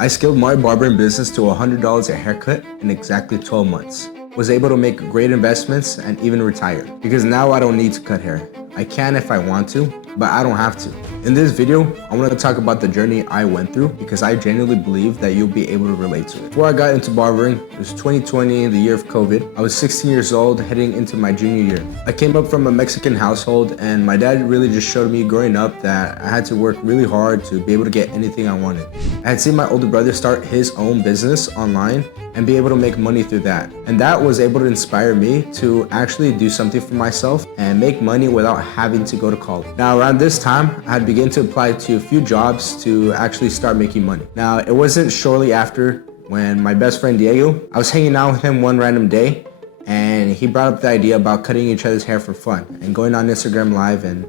I scaled my barbering business to $100 a haircut in exactly 12 months. Was able to make great investments and even retire. Because now I don't need to cut hair. I can if I want to, but I don't have to. In this video, I want to talk about the journey I went through because I genuinely believe that you'll be able to relate to it. Before I got into barbering, it was 2020, the year of COVID. I was 16 years old, heading into my junior year. I came up from a Mexican household, and my dad really just showed me growing up that I had to work really hard to be able to get anything I wanted. I had seen my older brother start his own business online and be able to make money through that. And that was able to inspire me to actually do something for myself and make money without having to go to college. Now around this time, I had begun to apply to a few jobs to actually start making money. Now it wasn't shortly after when my best friend Diego, I was hanging out with him one random day and he brought up the idea about cutting each other's hair for fun and going on Instagram Live and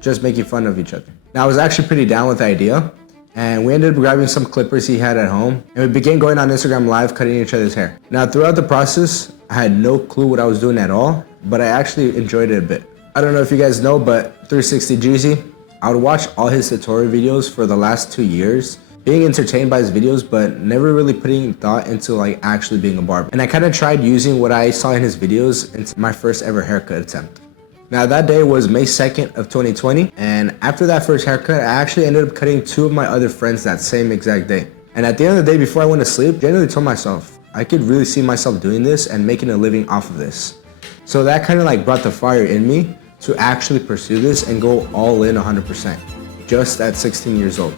just making fun of each other. Now I was actually pretty down with the idea. And we ended up grabbing some clippers he had at home and we began going on Instagram Live cutting each other's hair. Now throughout the process, I had no clue what I was doing at all, but I actually enjoyed it a bit. I don't know if you guys know, but 360 Jeezy, I would watch all his tutorial videos for the last 2 years, being entertained by his videos, but never really putting thought into like actually being a barber. And I kind of tried using what I saw in his videos into my first ever haircut attempt. Now that day was May 2nd of 2020, and after that first haircut, I actually ended up cutting 2 of my other friends that same exact day. And at the end of the day, before I went to sleep, I genuinely told myself, I could really see myself doing this and making a living off of this. So that kind of like brought the fire in me to actually pursue this and go all in 100%, just at 16 years old.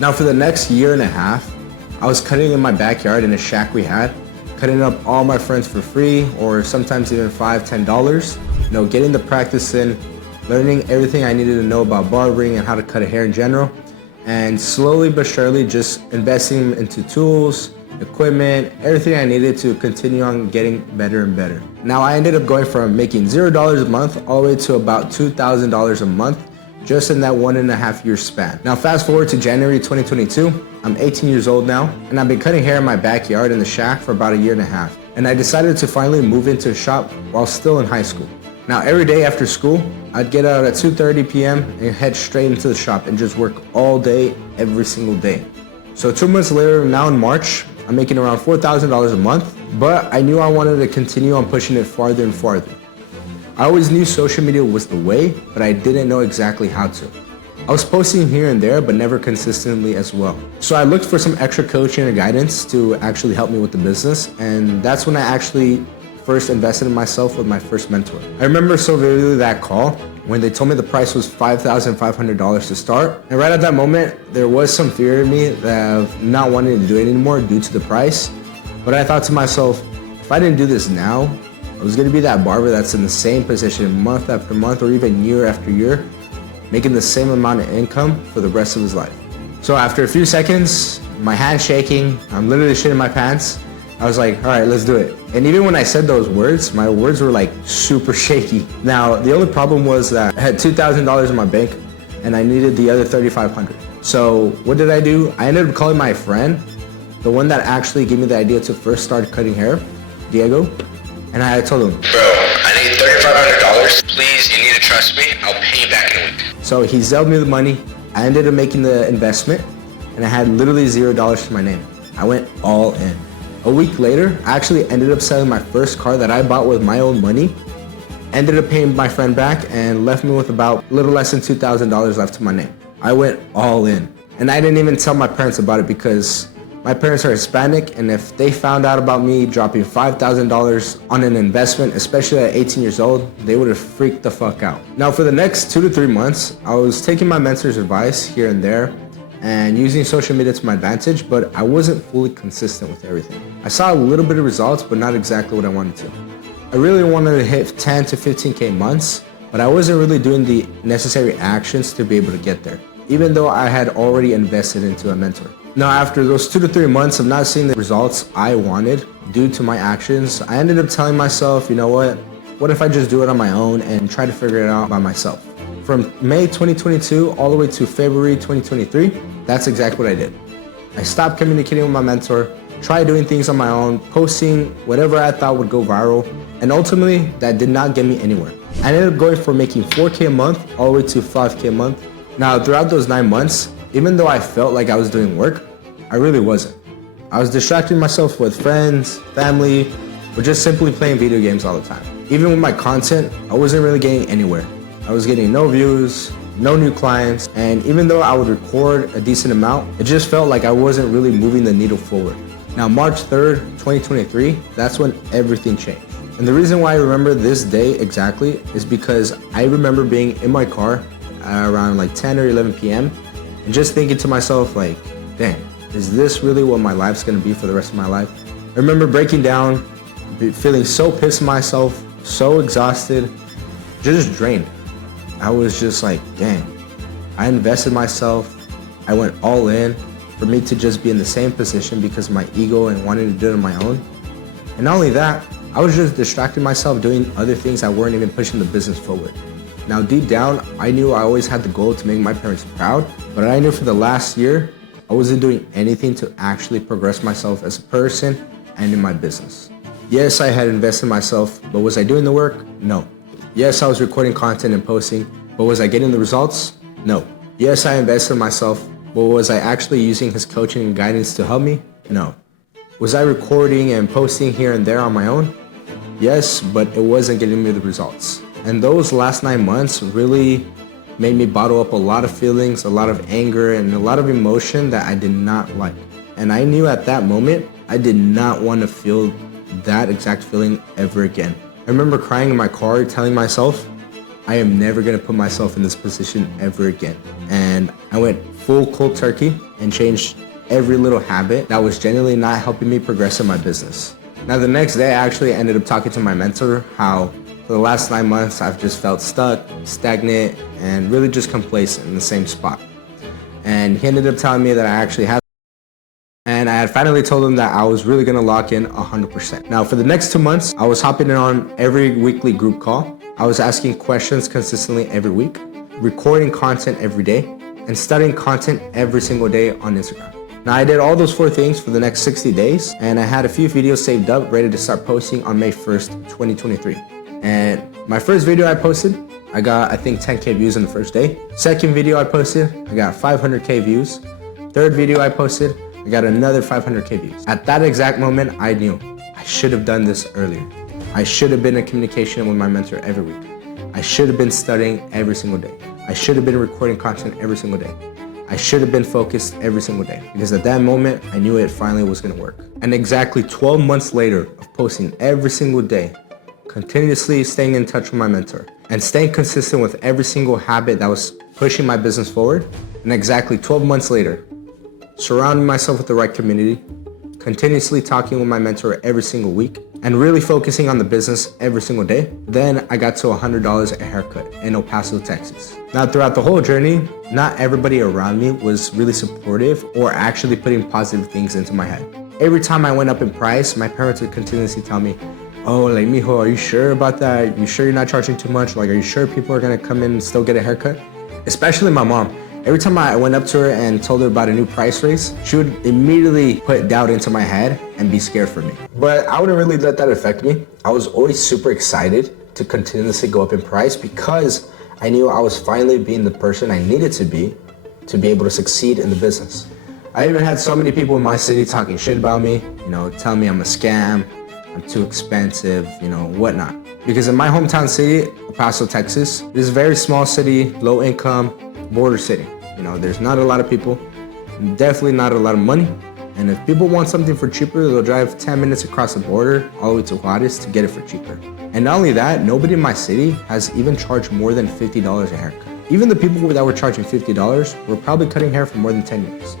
Now for the next year and a half, I was cutting in my backyard in a shack we had, cutting up all my friends for free or sometimes even $5, $10. Getting the practice in, learning everything I needed to know about barbering and how to cut a hair in general, and slowly but surely just investing into tools, equipment, everything I needed to continue on getting better and better. Now I ended up going from making $0 a month all the way to about $2,000 a month just in that 1.5 year span. Now fast forward to January 2022, I'm 18 years old now, and I've been cutting hair in my backyard in the shack for about 1.5 years. And I decided to finally move into a shop while still in high school. Now every day after school, I'd get out at 2:30 p.m. and head straight into the shop and just work all day, every single day. So 2 months later, now in March, I'm making around $4,000 a month, but I knew I wanted to continue on pushing it farther and farther. I always knew social media was the way, but I didn't know exactly how to. I was posting here and there, but never consistently as well. So I looked for some extra coaching or guidance to actually help me with the business, and that's when I actually first invested in myself with my first mentor. I remember so vividly that call when they told me the price was $5,500 to start. And right at that moment, there was some fear in me of not wanting to do it anymore due to the price. But I thought to myself, if I didn't do this now, I was gonna be that barber that's in the same position month after month or even year after year, making the same amount of income for the rest of his life. So after a few seconds, my hand's shaking, I'm literally shitting my pants. I was like, all right, let's do it. And even when I said those words, my words were like super shaky. Now, the only problem was that I had $2,000 in my bank and I needed the other $3,500. So what did I do? I ended up calling my friend, the one that actually gave me the idea to first start cutting hair, Diego. And I told him, bro, I need $3,500. Please, you need to trust me. I'll pay you back in a week. So he zelled me the money. I ended up making the investment and I had literally $0 to my name. I went all in. A week later, I actually ended up selling my first car that I bought with my own money, ended up paying my friend back, and left me with about a little less than $2,000 left to my name. I went all in. And I didn't even tell my parents about it because my parents are Hispanic, and if they found out about me dropping $5,000 on an investment, especially at 18 years old, they would have freaked the fuck out. Now for the next 2 to 3 months, I was taking my mentor's advice here and there, and using social media to my advantage, but I wasn't fully consistent with everything. I saw a little bit of results, but not exactly what I wanted to. I really wanted to hit 10 to 15K months, but I wasn't really doing the necessary actions to be able to get there, even though I had already invested into a mentor. Now after those 2 to 3 months of not seeing the results I wanted due to my actions, I ended up telling myself, you know what if I just do it on my own and try to figure it out by myself? From May 2022 all the way to February 2023, that's exactly what I did. I stopped communicating with my mentor, tried doing things on my own, posting whatever I thought would go viral, and ultimately that did not get me anywhere. I ended up going from making 4K a month all the way to 5K a month. Now throughout those 9 months, even though I felt like I was doing work, I really wasn't. I was distracting myself with friends, family, or just simply playing video games all the time. Even with my content, I wasn't really getting anywhere. I was getting no views, no new clients, and even though I would record a decent amount, it just felt like I wasn't really moving the needle forward. Now, March 3rd, 2023, that's when everything changed. And the reason why I remember this day exactly is because I remember being in my car around like 10 or 11 p.m. and just thinking to myself like, dang, is this really what my life's gonna be for the rest of my life? I remember breaking down, feeling so pissed at myself, so exhausted, just drained. I was just like, dang, I invested myself, I went all in for me to just be in the same position because of my ego and wanting to do it on my own. And not only that, I was just distracting myself doing other things that weren't even pushing the business forward. Now deep down, I knew I always had the goal to make my parents proud, but I knew for the last year, I wasn't doing anything to actually progress myself as a person and in my business. Yes, I had invested in myself, but was I doing the work? No. Yes, I was recording content and posting, but was I getting the results? No. Yes, I invested in myself, but was I actually using his coaching and guidance to help me? No. Was I recording and posting here and there on my own? Yes, but it wasn't getting me the results. And those last 9 months really made me bottle up a lot of feelings, a lot of anger, and a lot of emotion that I did not like. And I knew at that moment, I did not want to feel that exact feeling ever again. I remember crying in my car, telling myself, I am never going to put myself in this position ever again. And I went full cold turkey and changed every little habit that was genuinely not helping me progress in my business. Now the next day, I actually ended up talking to my mentor how for the last 9 months, I've just felt stuck, stagnant, and really just complacent in the same spot. And he ended up telling me that I actually had, and I had finally told him that I was really gonna lock in 100%. Now for the next 2 months, I was hopping in on every weekly group call. I was asking questions consistently every week, recording content every day, and studying content every single day on Instagram. Now I did all those 4 things for the next 60 days, and I had a few videos saved up ready to start posting on May 1st, 2023. And my first video I posted, I got I think 10K views in the first day. Second video I posted, I got 500K views. Third video I posted, I got another 500K views. At that exact moment, I knew I should have done this earlier. I should have been in communication with my mentor every week. I should have been studying every single day. I should have been recording content every single day. I should have been focused every single day because at that moment, I knew it finally was gonna work. And exactly 12 months later of posting every single day, continuously staying in touch with my mentor, and staying consistent with every single habit that was pushing my business forward, and exactly 12 months later, surrounding myself with the right community, continuously talking with my mentor every single week, and really focusing on the business every single day, then I got to $100 a haircut in El Paso, Texas. Now throughout the whole journey, not everybody around me was really supportive or actually putting positive things into my head. Every time I went up in price, my parents would continuously tell me, oh, like, mijo, are you sure about that? You sure you're not charging too much? Like, are you sure people are gonna come in and still get a haircut? Especially my mom. Every time I went up to her and told her about a new price raise, she would immediately put doubt into my head and be scared for me. But I wouldn't really let that affect me. I was always super excited to continuously go up in price because I knew I was finally being the person I needed to be able to succeed in the business. I even had so many people in my city talking shit about me, telling me I'm a scam, I'm too expensive, whatnot. Because in my hometown city, Paso, Texas, it is a very small city, low income, border city. There's not a lot of people, definitely not a lot of money. And if people want something for cheaper, they'll drive 10 minutes across the border all the way to Juarez to get it for cheaper. And not only that, nobody in my city has even charged more than $50 a haircut. Even the people that were charging $50 were probably cutting hair for more than 10 years.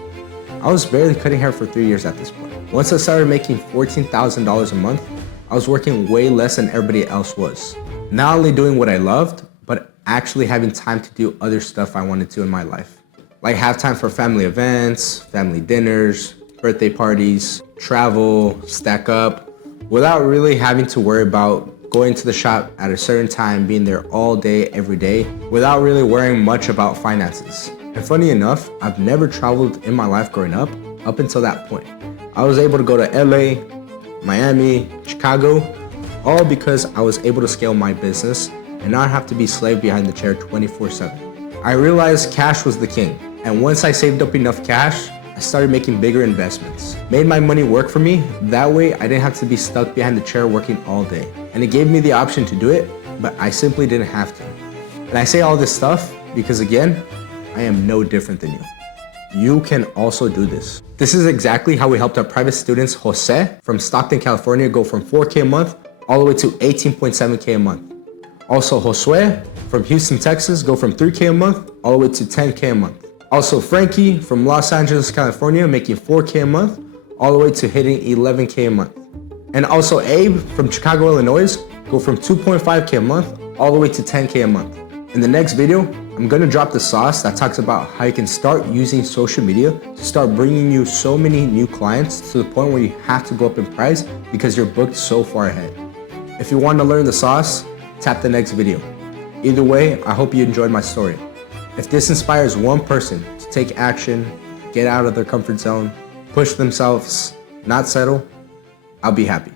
I was barely cutting hair for 3 years at this point. Once I started making $14,000 a month, I was working way less than everybody else was. Not only doing what I loved, but actually having time to do other stuff I wanted to in my life. Like have time for family events, family dinners, birthday parties, travel, stack up, without really having to worry about going to the shop at a certain time, being there all day, every day, without really worrying much about finances. And funny enough, I've never traveled in my life growing up until that point. I was able to go to LA, Miami, Chicago, all because I was able to scale my business and not have to be slave behind the chair 24/7. I realized cash was the king. And once I saved up enough cash, I started making bigger investments. Made my money work for me, that way I didn't have to be stuck behind the chair working all day. And it gave me the option to do it, but I simply didn't have to. And I say all this stuff because again, I am no different than you. You can also do this. This is exactly how we helped our private students, Jose from Stockton, California, go from $4K a month all the way to $18.7K a month. Also Josue from Houston, Texas, go from $3K a month all the way to $10K a month. Also Frankie from Los Angeles, California, making $4K a month all the way to hitting $11K a month. And also Abe from Chicago, Illinois, go from 2.5K a month all the way to 10K a month. In the next video, I'm gonna drop the sauce that talks about how you can start using social media to start bringing you so many new clients to the point where you have to go up in price because you're booked so far ahead. If you want to learn the sauce, tap the next video. Either way, I hope you enjoyed my story. If this inspires one person to take action, get out of their comfort zone, push themselves, not settle, I'll be happy.